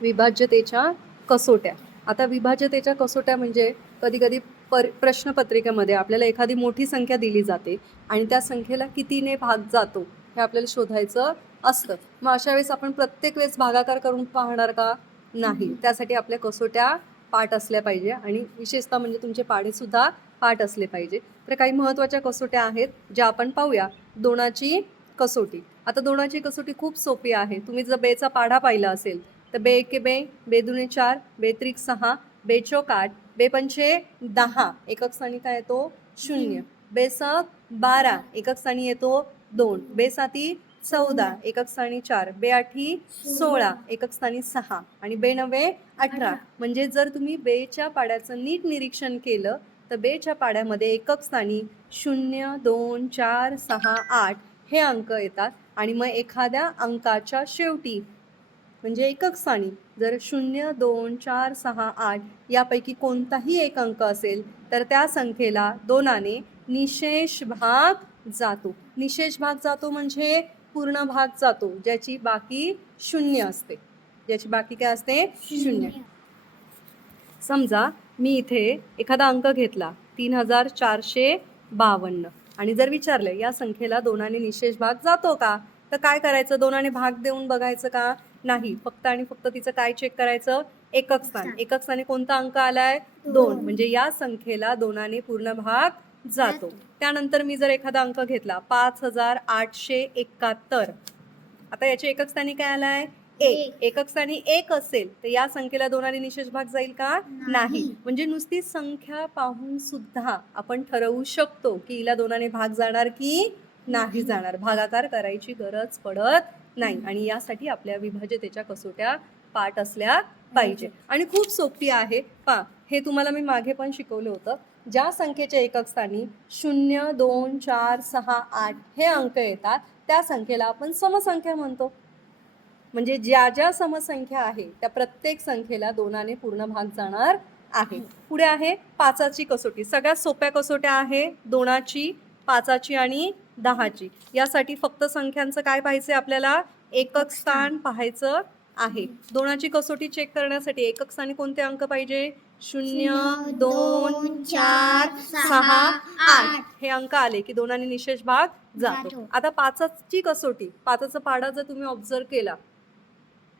विभाज्यतेच्या कसोट्या. आता विभाज्यतेच्या कसोट्या म्हणजे कधी कधी प्रश्नपत्रिकेमध्ये आपल्याला एखादी मोठी संख्या दिली जाते आणि त्या संख्येला कितीने भाग जातो हे आपल्याला शोधायचं असतं. मग अशा वेळेस आपण प्रत्येक वेळेस भागाकार करून पाहणार का? नाही. त्यासाठी आपल्या कसोट्या पाठ असल्या पाहिजे आणि विशेषतः म्हणजे तुमचे पाढेसुद्धा पाठ असले पाहिजे. तर काही महत्त्वाच्या कसोट्या आहेत ज्या आपण पाहूया. दोनाची कसोटी. आता दोनाची कसोटी खूप सोपी आहे. तुम्ही जर बेचा पाढा पाहिला असेल तर बे एके बे, बे दुने 4, बे त्रिक 6, बे चौक 8, बे पंचे 10, एकक स्थानी काय येतो 0, बे सक 12, एकक स्थानी येतो 2, बे साती 14, एकक स्थानी 4, बे आठी 16, एकक स्थानी 6 आणि बे नवे 18. म्हणजे जर तुम्ही बेच्या पाड्याचं नीट निरीक्षण केलं तर बेच्या पाड्यामध्ये एकक स्थानी 0, 2, 4, 6, 8 हे अंक येतात आणि मग एखाद्या अंकाच्या शेवटी म्हणजे एकक स्थानी जर 0, 2, 4, 6, 8 यापैकी कोणताही एक अंक असेल तर त्या संख्येला दोनाने निशेष भाग जातो. निशेष भाग जातो म्हणजे पूर्ण भाग जातो ज्याची बाकी 0 असते. ज्याची बाकी काय असते 0. समजा मी इथे एखादा अंक घेतला 3452 आणि जर विचारलं या संख्येला दोनाने निशेष भाग जातो का, तर काय करायचं? दोनाने भाग देऊन बघायचं का? नाही. फक्त आणि फक्त तिचं काय चेक करायचं? एकक स्थान. एकक स्थानी कोणता अंक आलाय 2, म्हणजे या संख्येला दोनाने पूर्ण भाग जातो. त्यानंतर मी जर एखादा अंक घेतला 5871. आता याच्या एकक स्थानी काय आलाय 1. एकक स्थानी 1 असेल तर या संख्येला दोनाने निशेष भाग जाईल का? नाही. म्हणजे नुसती संख्या पाहून सुद्धा आपण ठरवू शकतो की हिला दोनाने भाग जाणार की नाही जाणार. भागाकार करायची गरज पडत नाही आणि यासाठी आपल्या विभाज्यतेच्या कसोट्या पाठ असल्या पाहिजे आणि खूप सोपी आहे. हे तुम्हाला मी मागे पण शिकवलं होतं. ज्या संख्येच्या एकक स्थानी 0, 2, 4, 6, 8 हे अंक येतात त्या संख्येला आपण समसंख्या म्हणतो. म्हणजे ज्या ज्या समसंख्या आहे त्या प्रत्येक संख्येला दोनाने पूर्ण भाग जाणार आहे. पुढे आहे पाचाची कसोटी. सगळ्यात सोप्या कसोट्या आहे दोनाची, पाचाची आणि 10ची. यासाठी फक्त संख्यांचं काय पाहायचं आपल्याला? एकक स्थान पाहायचं आहे. दोनाची कसोटी चेक करण्यासाठी एकक स्थानी कोणते अंक पाहिजे? 0, 2, 4, 6, 8 हे अंक आले की दोनाने निशेष भाग जातो. आता पाचाची कसोटी. पाचाचा पाढा जर तुम्ही ऑब्झर्व केला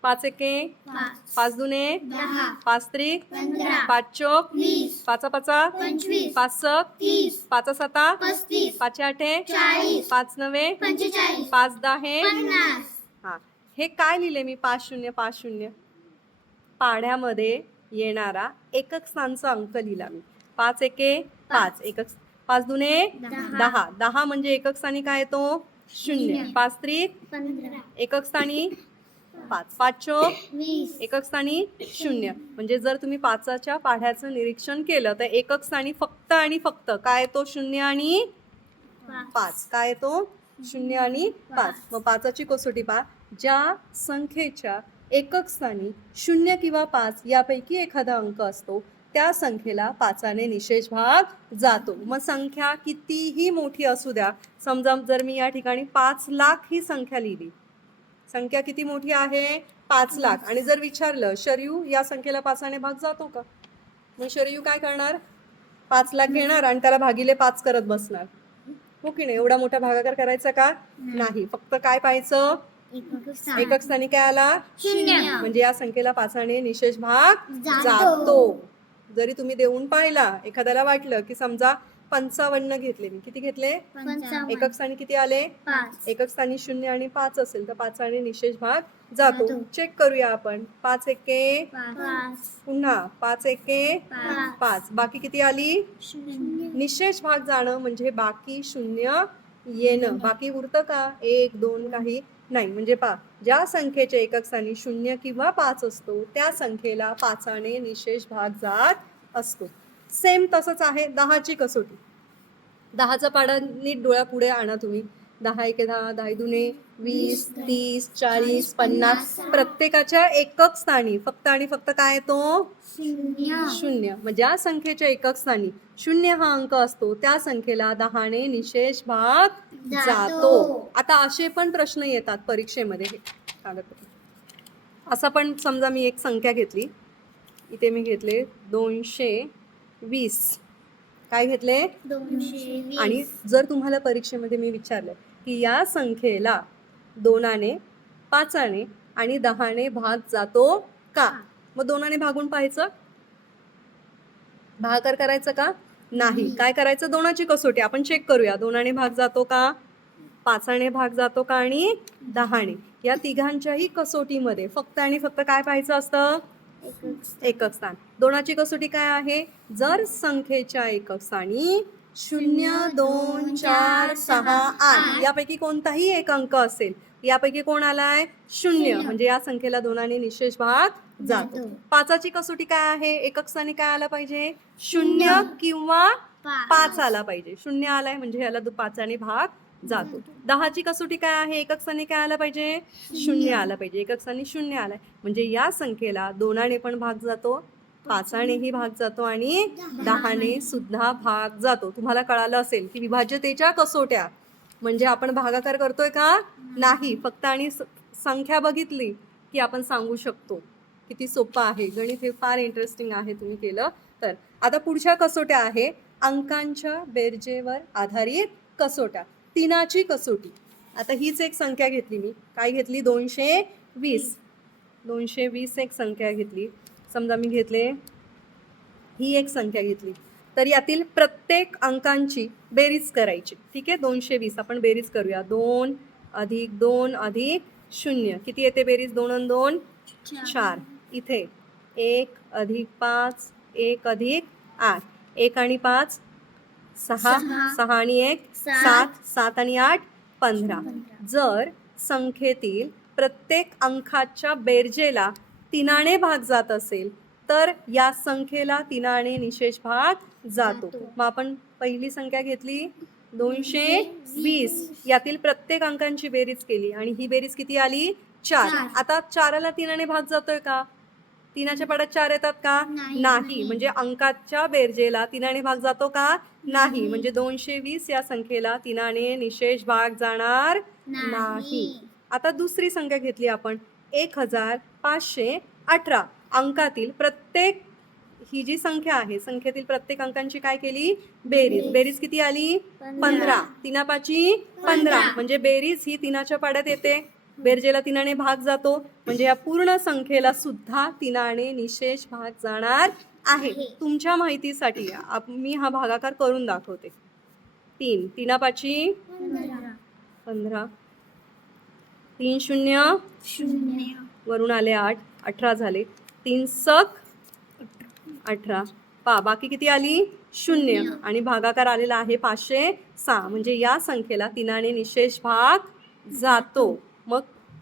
5 एके 5 दुने 5 त्रिक 5 चौक 5 पाचा 5 सक 5 साता 5 आठे 5 नवे 5 दहे. हा, हे काय लिहिले मी? 5050 पाढ्यामध्ये येणारा एकक स्थानचा अंक लिहिला मी. 5 एके 5, एकक 5 दुने 10. 10 म्हणजे एकक स्थानी काय येतो 0. 5 त्रिक 15, एकक स्थानी 5, 5 चौक 20, एकक स्थानी 0. म्हणजे जर तुम्ही पाचाच्या पाढ्याचं निरीक्षण केलं तर एकक स्थानी फक्त आणि फक्त काय येतो 0 आणि 5. काय येतो 0 आणि 5. मग पाचाची कसोटी पहा. ज्या संख्येच्या एकक स्थानी 0 किंवा 5 यापैकी एखादा अंक असतो त्या संख्येला पाचाने निशेष भाग जातो. मग संख्या कितीही मोठी असू द्या. समजा जर मी या ठिकाणी 5 लाख ही संख्या लिहिली. संख्या किती मोठी आहे? 5 लाख. आणि जर विचारलं शरयू या संख्येला पाचाने भाग जातो का, मग शरयू काय करणार? 5 लाख घेणार आणि त्याला भागिले 5 करत बसणार. हो की नाही? एवढा मोठा भागाकार करायचा का? नाही. फक्त काय पाहायचं? एकक स्थानी काय आला 0. म्हणजे या संख्येला पाचाने निशेष भाग जातो. जरी तुम्ही देऊन पाहिला, एखाद्याला वाटलं की समजा 55 घेतले, मी किती घेतले? 55. एकक स्थानी किती आले? 5. एकक स्थानी 0 आणि 5 असेल तर पाचाने निशेष भाग जातो. चेक करूया आपण. 5 एके 5, पुन्हा 5 एके 5. बाकी किती आली? 0. निशेष भाग जाणं म्हणजे बाकी 0 येणं. बाकी उरतं का? 1, 2 काही नाही. म्हणजे ज्या संख्येच्या एकक स्थानी 0 किंवा 5 असतो त्या संख्येला पाचाने निशेष भाग जात असतो. सेम तसंच आहे 10ची कसोटी. 10चा पाढा नीट डोळ्यापुढे आणा तुम्ही. 10 एके 10, 10 दुने 20, 30, 40, 50. प्रत्येकाच्या एकक स्थानी फक्त आणि फक्त काय येतो 0. म्हणजे ज्या संख्येच्या एकक स्थानी 0 हा अंक असतो त्या संख्येला 10ने निशेष भाग जातो. आता असे पण प्रश्न येतात परीक्षेमध्ये. हे कागदपत्र असं पण समजा मी एक संख्या घेतली, इथे मी घेतले 220. काय घेतले? 220. आणि जर तुम्हाला परीक्षेमध्ये मी विचारलं की या संख्येला 2ने, 5ने आणि 10ने भाग जातो का, मग 2ने भागून पाहायचं, भागाकार करायचं का? नाही. काय करायचं? 2ची कसोटी आपण चेक करूया. 2ने भाग जातो का, 5ने भाग जातो का आणि 10ने. या तिघांच्याही कसोटीमध्ये फक्त आणि फक्त काय पाहायचं असतं? एकक स्थान. 2ची कसोटी काय आहे? जर संख्येच्या एकक स्थानी 0, 2, 4, 6, 8 यापैकी कोणताही एक अंक असेल, यापैकी कोण आलाय? 0. म्हणजे या संख्येला 2ने निशेष भाग जातो. 5ची कसोटी काय आहे? एकक स्थानी काय आला पाहिजे? 0 किंवा 5 आला पाहिजे. 0 आलाय म्हणजे याला 5ने भाग जातो. 10ची कसोटी काय आहे? एकक स्थानी काय आला पाहिजे? 0 आला पाहिजे. एकक स्थानी 0 आलाय म्हणजे या संख्येला 2ने पण भाग जातो, 5नेही भाग जातो आणि 10ने सुद्धा भाग जातो. तुम्हाला कळालं असेल की विभाज्यतेच्या कसोट्या म्हणजे आपण भागाकार करतोय का? नाही. फक्त आणि संख्या बघितली की आपण सांगू शकतो. किती सोपं आहे गणित, हे फार इंटरेस्टिंग आहे तुम्ही केलं तर. आता पुढच्या कसोट्या आहे अंकांच्या बेरजेवर आधारित कसोट्या. 3ची कसोटी. आता हीच एक संख्या घेतली मी. काय घेतली? 220. 220 एक संख्या घेतली. समजा मी घेतले ही एक संख्या घेतली, तर यातील प्रत्येक अंकांची बेरीज करायची. ठीक आहे. 220 आपण बेरीज करूया. 2 + 2 + 0 किती येते बेरीज? 2 आणि 2 4. इथे 1 + 5 1 + 8 1 आणि 5 6 6 आणि 1 7 7 आणि 8 15. जर संख्येतील प्रत्येक अंकाच्या बेरजेला 3ने भाग जात असेल तर या संख्येला 3ने निशेष भाग जातो. मग आपण पहिली संख्या घेतली 220. यातील प्रत्येक अंकांची बेरीज केली आणि ही बेरीज किती आली? 4. आता 4ला 3ने भाग जातोय का? 3च्या पाड्यात 4 येतात का? नाही. म्हणजे अंकाच्या बेरजेला 3ने भाग जातो का? नाही. म्हणजे 220 या संख्येला 3ने निशेष भाग जाणार नाही. आता दुसरी संख्या घेतली आपण 1518. अंकातील प्रत्येक, ही जी संख्या आहे संख्येतील प्रत्येक अंकांची काय केली? बेरीज. बेरीज किती आली? 15. 3 5 15 म्हणजे बेरीज ही 3च्या पाड्यात येते. बेरजेला 3ने भाग जातो म्हणजे या पूर्ण संख्येला सुद्धा 3ने निशेष भाग जाणार आहे. तुमच्या माहितीसाठी मी हा भागाकार करून दाखवते. 3 3 5 15 3 0 वरून आले 8 18 झाले. 3 सक 18. बाकी किती आली? 0 आणि भागाकार आलेला आहे 506 म्हणजे या संख्येला 3ने निशेष भाग जातो. मग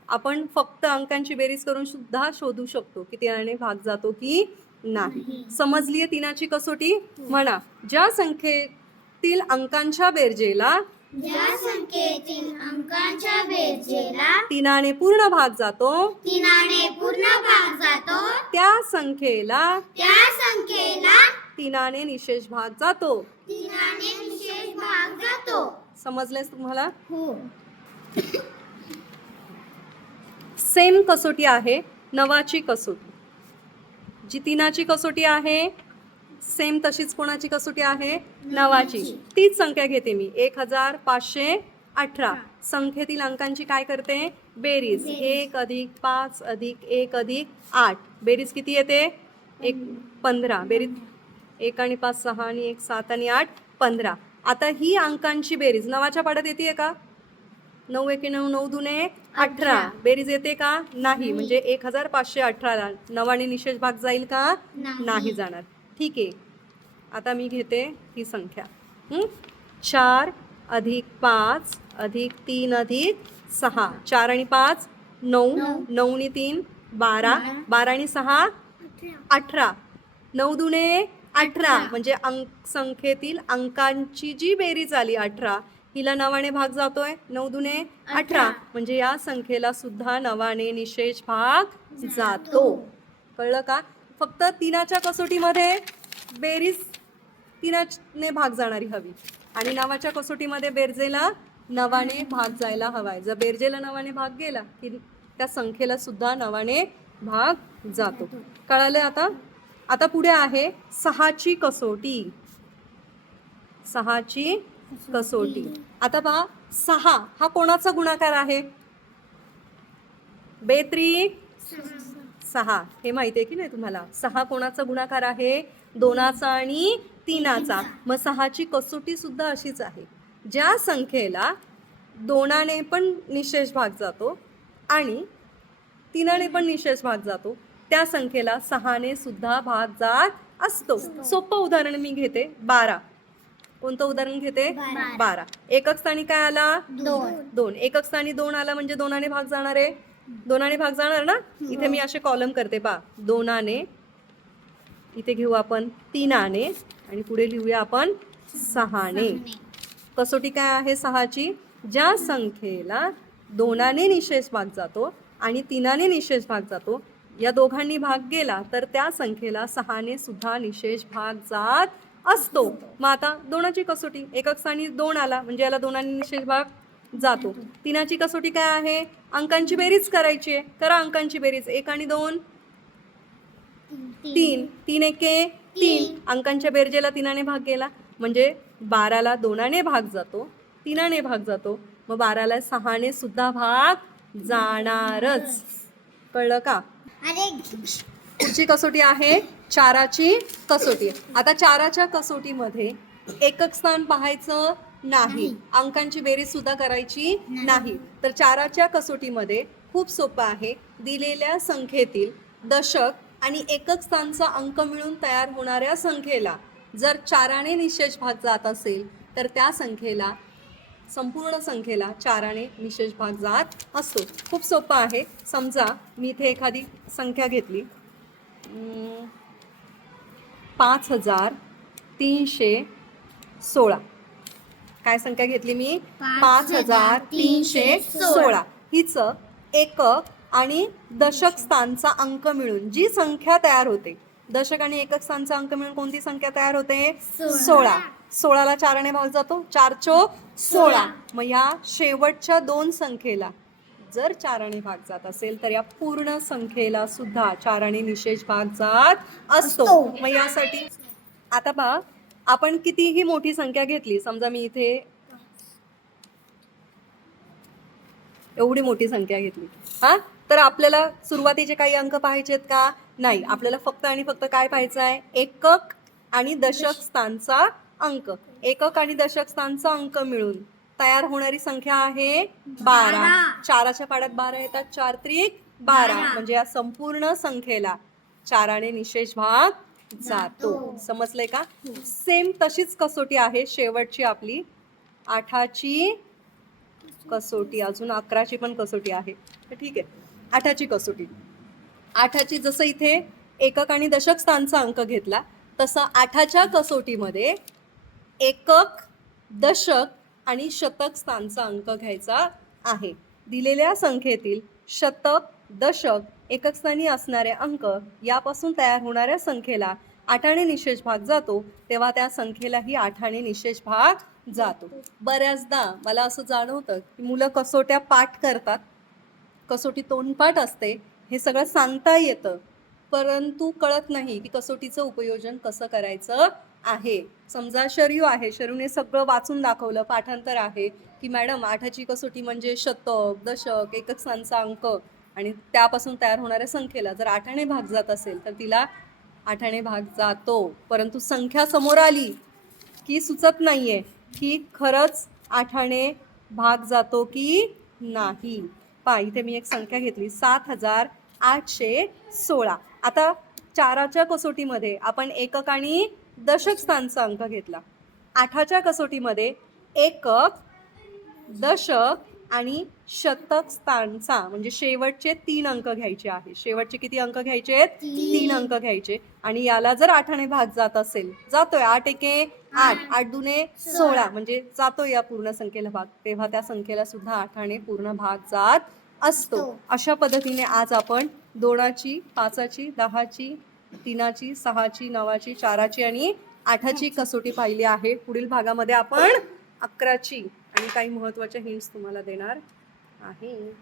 आपण फक्त अंकांची बेरीज करून सुद्धा शोधू शकतो की 3ने भाग जातो की नाही. समजलीये 3ची कसोटी? म्हणा, ज्या संख्येतील अंकांच्या बेरजेला 3ने पूर्ण भाग जातो त्या संख्येला 3ने निशेष भाग जातो. समजलेस तुम्हाला? सेम कसोटी आहे 9ची कसोटी. जी 3ची कसोटी आहे सेम तशीच कोणाची कसोटी आहे? 9ची. तीच संख्या घेते मी 1518. संख्येतील अंकांची काय करते? बेरीज. 1 + 5 + 1 + 8 बेरीज किती येते? 15. बेरीज 1 आणि 5 6 आणि 1 7 आणि 8 15. आता ही अंकांची बेरीज 9च्या पाड्यात येते का? 9 1 9 9 2 18 बेरीज येते का? नाही. म्हणजे 1518ला 9ने निशेष भाग जाईल का? नाही जाणार. ठीक आहे. आता मी घेते ही संख्या 4 + 5 + 3 + 6. 4 आणि 5 9 9 आणि 3 12 12 आणि 6 18. 9 2 18 म्हणजे संख्येतील अंकांची जी बेरीज आली 18 हिला 9ने भाग जातोय. 9 2 18 म्हणजे या संख्येला सुद्धा 9ने निशेष भाग जातो. कळलं का? फक्त 3च्या कसोटीमध्ये बेरीज 3ने भाग जाणारी हवी आणि 9च्या कसोटीमध्ये बेरजेला 9ने भाग जायला हवाय. जर बेरजेला 9ने भाग गेला की त्या संख्येला सुद्धा 9ने भाग जातो. कळालं आता? आता पुढे आहे 6ची कसोटी. 6ची कसोटी. आता पहा 6 हा कोणाचा गुणाकार आहे? बेत्री 6 हे माहिती आहे की नाही तुम्हाला? 6 कोणाचा गुणाकार आहे? 2चा आणि 3चा. मग 6ची कसोटी सुद्धा अशीच आहे. ज्या संख्येला 2ने पण निशेष भाग जातो आणि 3ने पण निशेष भाग जातो त्या संख्येला 6ने सुद्धा भाग जात असतो. सोपं उदाहरण मी घेते 12. कोणतं उदाहरण घेते? 12. एकक स्थानी काय आला? 2. एकक स्थानी 2 आला म्हणजे 2ने भाग जाणार आहे. 2ने भाग जाणार ना. इथे मी असे कॉलम करते पहा. 2ने, इथे घेऊ आपण 3ने आणि पुढे लिहूया आपण 6ने. कसोटी काय आहे 6ची? ज्या संख्येला 2ने निशेष भाग जातो आणि 3ने निशेष भाग जातो, या दोघांनी भाग गेला तर त्या संख्येला 6ने सुद्धा निशेष भाग जात असतो. मग आता 2ची कसोटी, एकक स्थानी 2 आला म्हणजे याला 2ने निशेष भाग जातो. 3ची कसोटी काय आहे? अंकांची बेरीज करायची आहे. करा अंकांची बेरीज. 1 आणि 2 3. 3 एके 3. अंकांच्या बेरजेला 3ने भाग गेला म्हणजे 12ला 2ने भाग जातो, 3ने भाग जातो. मग 12ला 6ने सुद्धा भाग जाणारच. कळलं का? पुढची कसोटी आहे 4ची कसोटी. आता 4च्या कसोटीमध्ये एकक स्थान पाहायचं नाही, अंकांची बेरीज सुद्धा करायची नाही. तर 4च्या कसोटीमध्ये खूप सोपं आहे. दिलेल्या संख्येतील दशक आणि एकक स्थानचा अंक मिळून तयार होणाऱ्या संख्येला जर 4ने निशेष भाग जात असेल तर त्या संख्येला, संपूर्ण संख्येला 4ने निशेष भाग जात असतो. खूप सोपं आहे. समजा मी इथे एखादी संख्या घेतली 5316. काय संख्या घेतली मी? 5316. हिचं एकक आणि दशक स्थानचा अंक मिळून जी संख्या तयार होते, दशक आणि एकक स्थानचा अंक मिळून कोणती संख्या तयार होते? 16. 16ला 4ने भाग जातो, 4 चोक 16. मग या शेवटच्या 2 संख्येला जर 4ने भाग जात असेल तर या पूर्ण संख्येला सुद्धा 4ने निशेष भाग जात असतो. मग यासाठी आता पहा, आपण कितीही मोठी संख्या घेतली, समजा मी इथे एवढी मोठी संख्या घेतली हा, तर आपल्याला सुरुवातीचे काही अंक पाहायचेत का? नाही. आपल्याला फक्त आणि फक्त काय पाहायचं आहे? एकक आणि दशक स्थानचा अंक. एकक आणि दशक स्थानचा अंक मिळून तयार होणारी संख्या आहे 12. 4च्या पाड्यात 12 येतात, 4 त्रिक 12. म्हणजे या संपूर्ण संख्येला 4ने निशेष भाग जातो. समजलंय का? सेम तशीच कसोटी आहे शेवटची आपली 8ची कसोटी. अजून 11ची पण कसोटी आहे. ठीक आहे. 8ची कसोटी. 8ची जसं इथे एकक आणि दशक स्थानचा अंक घेतला तसं 8च्या कसोटीमध्ये एकक, दशक आणि शतक स्थानचा अंक घ्यायचा आहे. दिलेल्या संख्येतील शतक, दशक, एकक स्थानी असणारे अंक यापासून तयार होणाऱ्या संख्येला 8ने निशेष भाग जातो, तेव्हा त्या संख्येलाही 8ने निशेष भाग जातो. बऱ्याचदा मला असं जाणवतं की मुलं कसोट्या पाठ करतात, कसोटी तोंडपाठ असते, हे सगळं सांगता येतं, परंतु कळत नाही की कसोटीचं उपयोजन कसं करायचं आहे. समजा शरयू आहे, शरयूने सगळं वाचून दाखवलं, पाठांतर आहे की मॅडम 8ची कसोटी म्हणजे शतक, दशक, एकक स्थानचा अंक आणि त्यापासून तयार होणाऱ्या संख्येला जर 8ने भाग जात असेल तर तिला 8ने भाग जातो. परंतु संख्या समोर आली की सुचत नाहीये की खरंच 8ने भाग जातो की नाही. पहा, इथे मी एक संख्या घेतली 7816. आता 4च्या कसोटीमध्ये आपण एकक आणि दशक स्थानचा अंक घेतला. 8च्या कसोटीमध्ये एकक, दशक आणि शतक स्थानचा म्हणजे शेवटचे 3 अंक घ्यायचे आहे. शेवटचे किती अंक घ्यायचे? 3 अंक घ्यायचे. आणि याला जर 8ने भाग जात असेल, जातोय 8 एके 8, 8 दुने 16 म्हणजे जातोय या पूर्ण संख्येला भाग, तेव्हा त्या संख्येला सुद्धा 8ने पूर्ण भाग जात असतो. अशा पद्धतीने आज आपण 2ची, 5ची, 10ची, 3ची, 6ची, 9ची, 4ची आणि 8ची कसोटी पाहिली आहे. पुढील भागामध्ये आपण 11ची आणि काही महत्त्वाच्या हिंट्स तुम्हाला देणार आहे.